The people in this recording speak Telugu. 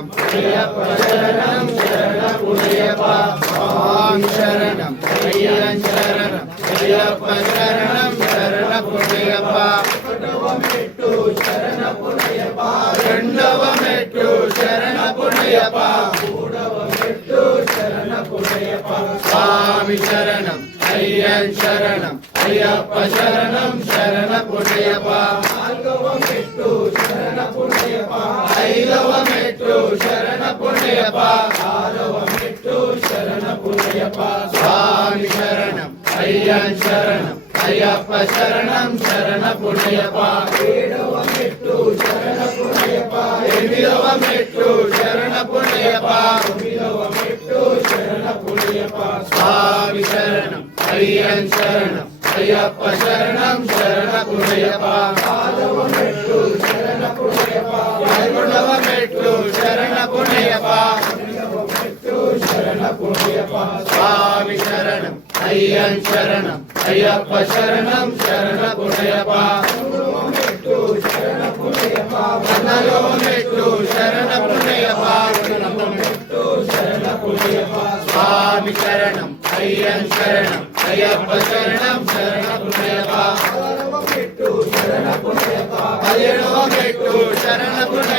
शरणम अय्यप्पा शरणम शरण पुण्यप्पा स्वामी शरणम अय्यन शरणम अय्यप्पा शरणम शरण पुण्यप्पा मेट्टू शरण पुण्यप्पा రెండవ మెట్టు శరణ పుణ్యప్ప మూడవ మెట్టు శరణ పుణ్యప్ప స్వామి శరణం అయ్యన్ శరణం అయ్యప్ప శరణం శరణ పుణ్యప్ప నాలుగవ మెట్టు శరణ పుణ్యప్ప ఐదవ మెట్టు శరణ పుణ్యప్ప ఆరవ మెట్టు శరణ పుణ్యప్ప స్వామి శరణం అయ్యన్ శరణం అయ్యప్ప శరణం శరణ పుణ్యప్ప ఏడవ మెట్టు శరణ పుణ్యప్ప ఎనిమిదవ మెట్టు శరణ పుణ్యప్ప తొమ్మిదవ మెట్టు శరణ పుణ్యప్ప స్వామి శరణం అయ్యన్ శరణం అయ్యప్ప శరణం శరణ పుణ్యప్ప పదవ మెట్టు శరణ పుణ్యప్ప పదకొండవ మెట్టు శరణ పుణ్యప్ప పన్నెండవ మెట్టు శరణ పుణ్యప్ప స్వామి శరణం అయ్యన్ శరణం అయ్యప్ప శరణం శరణ పుణ్యప్ప పదమూడవ మెట్టు శరణ పుణ్యప్ప పద్నాలుగవ మెట్టు శరణ పుణ్యప్ప పదిహేనవ మెట్టు శరణ పుణ్యప్ప స్వామి శరణం అయ్యన్ శరణం అయ్యప్ప శరణం శరణ పుణ్యప్ప పదహారవ మెట్టు శరణ పుణ్యప్ప పదిహేడవ మెట్టు శరణ పుణ్యప్ప